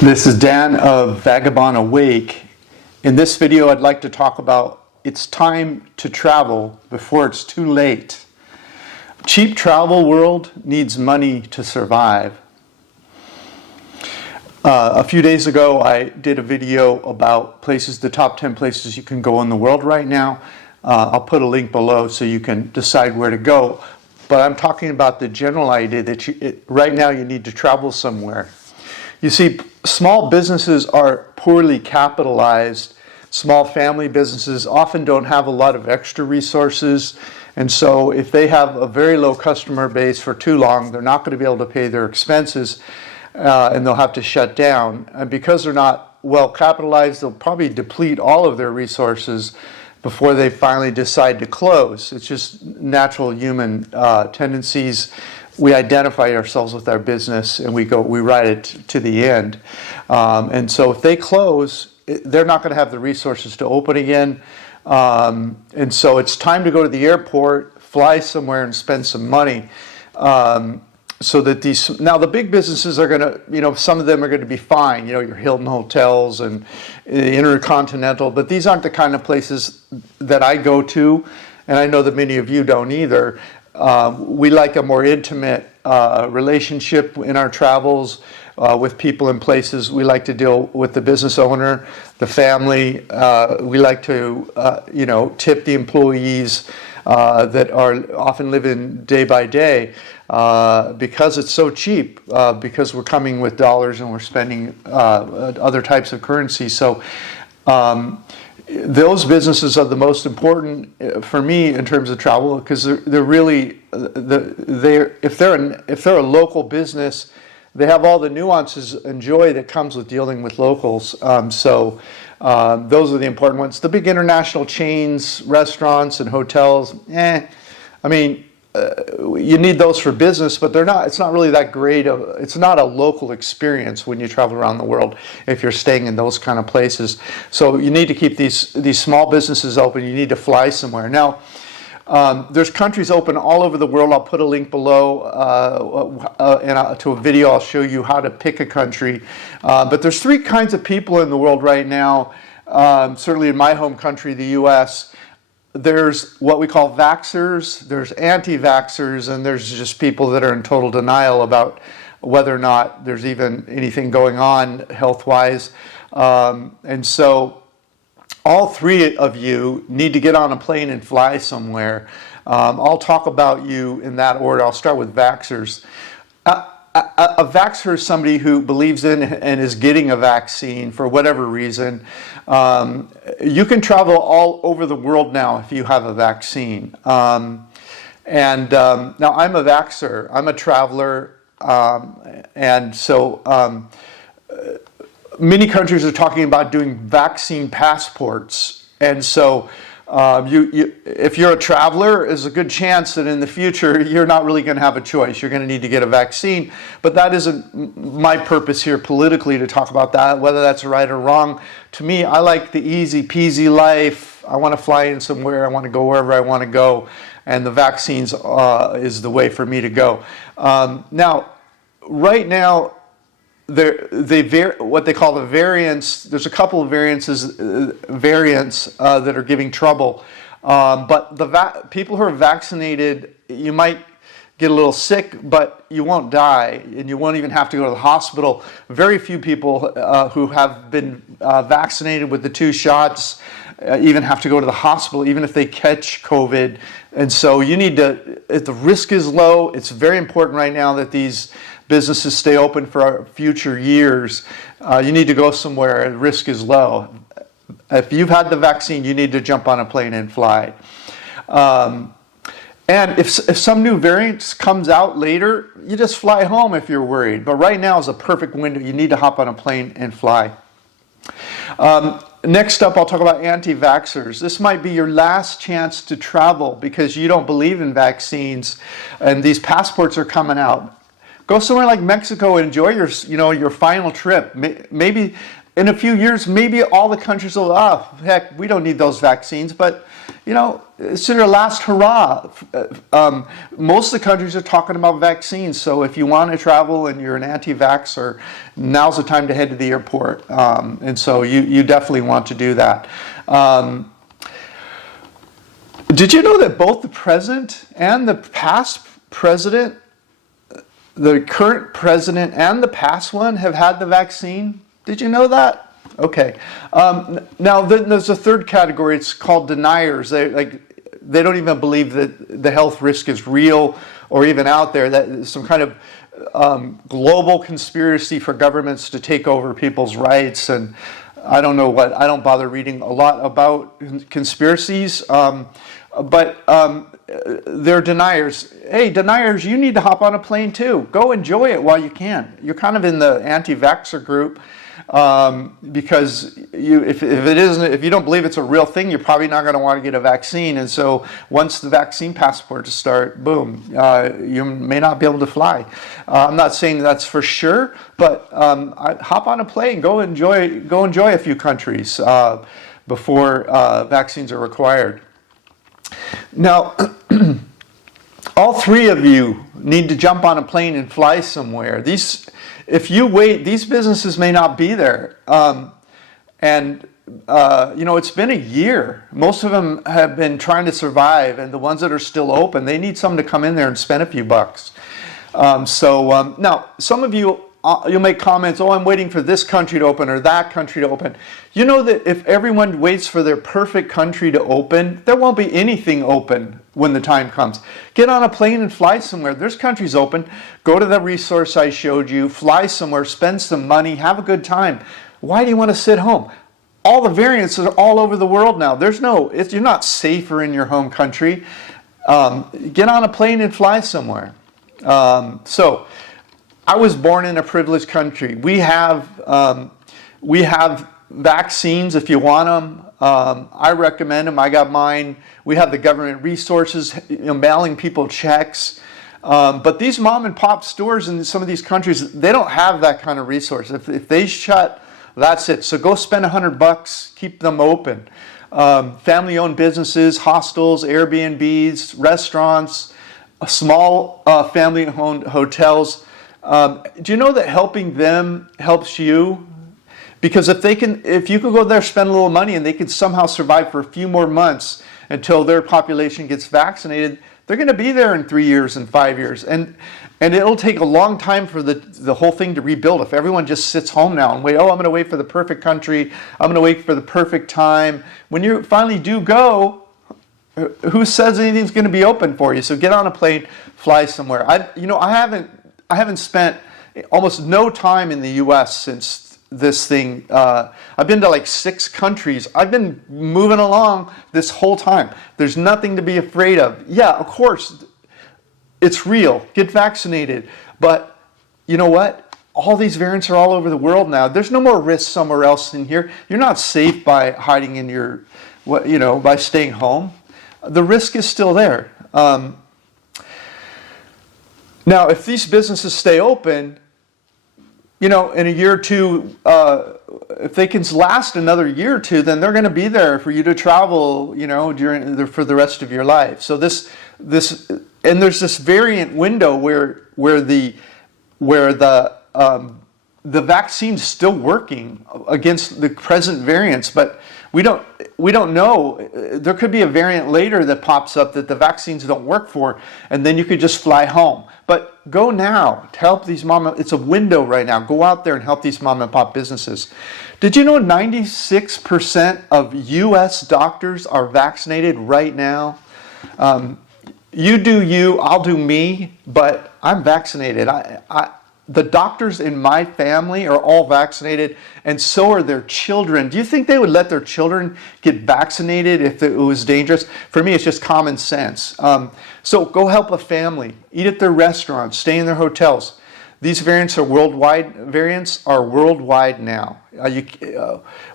This is Dan of Vagabond Awake. In this video, I'd like to talk about it's time to travel before it's too late. Cheap travel world needs money to survive. A few days ago, I did a video about the top 10 places you can go in the world right now. I'll put a link below so you can decide where to go. But I'm talking about the general idea that right now you need to travel somewhere. You see, small businesses are poorly capitalized. Small family businesses often don't have a lot of extra resources. And so if they have a very low customer base for too long, they're not going to be able to pay their expenses and they'll have to shut down. And because they're not well capitalized, they'll probably deplete all of their resources before they finally decide to close. It's just natural human tendencies. We identify ourselves with our business and we ride it to the end. And so if they close, they're not going to have the resources to open again. And so it's time to go to the airport, fly somewhere and spend some money. So that now the big businesses are going to, some of them are going to be fine, your Hilton hotels and Intercontinental, but these aren't the kind of places that I go to, and I know that many of you don't either. We like a more intimate relationship in our travels with people and places. We like to deal with the business owner, the family. We like to, tip the employees that are often living day by day because it's so cheap, because we're coming with dollars and we're spending other types of currency. So those businesses are the most important for me in terms of travel, because they're really if they're a local business, they have all the nuances and joy that comes with dealing with locals. So those are the important ones. The big international chains, restaurants and hotels, you need those for business, but it's not really that great. It's not a local experience when you travel around the world if you're staying in those kind of places. So you need to keep these small businesses open. You need to fly somewhere. Now, there's countries open all over the world. I'll put a link below to a video. I'll show you how to pick a country. But there's three kinds of people in the world right now, certainly in my home country, the US. There's what we call vaxxers, there's anti-vaxxers, and there's just people that are in total denial about whether or not there's even anything going on health-wise. And so all three of you need to get on a plane and fly somewhere. I'll talk about you in that order. I'll start with vaxxers. A vaxxer is somebody who believes in and is getting a vaccine for whatever reason. You can travel all over the world now if you have a vaccine. Now I'm a vaxxer. I'm a traveler. And so many countries are talking about doing vaccine passports. And so if you're a traveler, there's a good chance that in the future you're not really going to have a choice. You're going to need to get a vaccine. But that isn't my purpose here politically to talk about that, whether that's right or wrong. To me, I like the easy peasy life. I want to fly in somewhere. I want to go wherever I want to go. And the vaccines is the way for me to go. Now, right now, what they call the variants, there's a couple of variants that are giving trouble. But people who are vaccinated, you might get a little sick, but you won't die, and you won't even have to go to the hospital. Very few people who have been vaccinated with the 2 shots even have to go to the hospital, even if they catch COVID. And so you need to, if the risk is low, it's very important right now that these businesses stay open for future years. You need to go somewhere, the risk is low. If you've had the vaccine, you need to jump on a plane and fly. And if some new variant comes out later, you just fly home if you're worried. But right now is a perfect window. You need to hop on a plane and fly. Next up, I'll talk about anti-vaxxers. This might be your last chance to travel because you don't believe in vaccines and these passports are coming out. Go somewhere like Mexico and enjoy your final trip. Maybe in a few years, maybe all the countries will, oh, heck, we don't need those vaccines. But, you know, it's their last hurrah. Most of the countries are talking about vaccines. So if you want to travel and you're an anti-vaxxer, now's the time to head to the airport. And so you definitely want to do that. Did you know that both the present and the past president, the current president and the past one, have had the vaccine? Did you know that? Okay. Now then there's a third category. It's called deniers. They don't even believe that the health risk is real or even out there. That is some kind of global conspiracy for governments to take over people's rights. And I don't know what. I don't bother reading a lot about conspiracies. But they're deniers. Hey, deniers, you need to hop on a plane too. Go enjoy it while you can. You're kind of in the anti-vaxxer group because if you don't believe it's a real thing, you're probably not going to want to get a vaccine. And so once the vaccine passports start, boom, you may not be able to fly. I'm not saying that's for sure, but hop on a plane. Go enjoy a few countries before vaccines are required. Now, all three of you need to jump on a plane and fly somewhere. If you wait, these businesses may not be there. You know, it's been a year. Most of them have been trying to survive, and the ones that are still open, they need someone to come in there and spend a few bucks. Now, some of you, you'll make comments, oh, I'm waiting for this country to open or that country to open. You know that if everyone waits for their perfect country to open, there won't be anything open when the time comes. Get on a plane and fly somewhere. There's countries open. Go to the resource I showed you, fly somewhere, spend some money, have a good time. Why do you want to sit home? All the variants are all over the world now. You're not safer in your home country. Get on a plane and fly somewhere. I was born in a privileged country. We have vaccines if you want them. I recommend them. I got mine. We have the government resources, mailing people checks. But these mom and pop stores in some of these countries, they don't have that kind of resource. If they shut, that's it. So go spend $100, keep them open. Family-owned businesses, hostels, Airbnbs, restaurants, small family-owned hotels. Do you know that helping them helps you? Because if you could go there, spend a little money, and they could somehow survive for a few more months until their population gets vaccinated, they're going to be there in 3 years and 5 years. And it'll take a long time for the whole thing to rebuild. If everyone just sits home now and wait, oh, I'm going to wait for the perfect country, I'm going to wait for the perfect time. When you finally do go, who says anything's going to be open for you? So get on a plane, fly somewhere. I haven't spent almost no time in the U.S. since this thing. I've been to like 6 countries. I've been moving along this whole time. There's nothing to be afraid of. Yeah, of course, it's real. Get vaccinated. But you know what? All these variants are all over the world now. There's no more risk somewhere else in here. You're not safe by hiding in by staying home. The risk is still there. Now, if these businesses stay open, in a year or two, if they can last another year or two, then they're going to be there for you to travel, for the rest of your life. So and there's this variant window where the vaccine's still working against the present variants, but we don't know. There could be a variant later that pops up that the vaccines don't work for, and then you could just fly home. But go now to help these it's a window right now. Go out there and help these mom and pop businesses. Did you know 96% of U.S. doctors are vaccinated right now? You do you, I'll do me, but I'm vaccinated. The doctors in my family are all vaccinated, and so are their children. Do you think they would let their children get vaccinated if it was dangerous? For me, it's just common sense. So go help a family. Eat at their restaurants. Stay in their hotels. These variants are worldwide. Variants are worldwide now.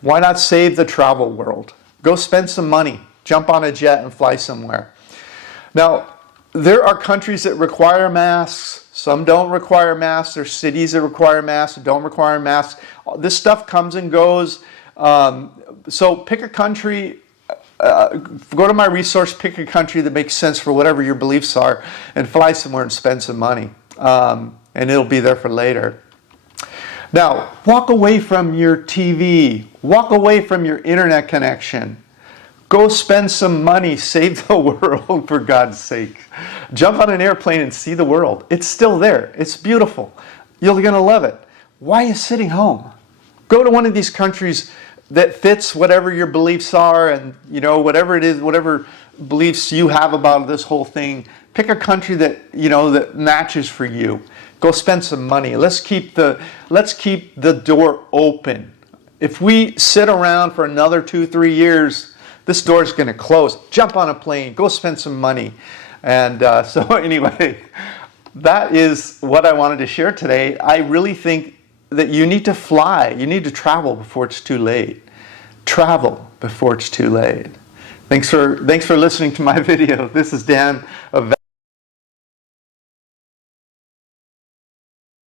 Why not save the travel world? Go spend some money. Jump on a jet and fly somewhere. Now, There are countries that require masks. Some don't require masks. There's cities that require masks, that don't require masks. This stuff comes and goes. So pick a country. Go to my resource, pick a country that makes sense for whatever your beliefs are, and fly somewhere and spend some money. And it'll be there for later. Now, walk away from your TV. Walk away from your internet connection. Go spend some money. Save the world, for God's sake. Jump on an airplane and see the world. It's still there. It's beautiful. You're going to love it. Why are you sitting home? Go to one of these countries that fits whatever your beliefs are, and whatever it is, whatever beliefs you have about this whole thing. Pick a country that that matches for you. Go spend some money. Let's keep the door open. If we sit around for another 2-3 years, this door is going to close. Jump on a plane. Go spend some money. And so anyway, that is what I wanted to share today. I really think that you need to fly. You need to travel before it's too late. Travel before it's too late. Thanks for listening to my video. This is Dan of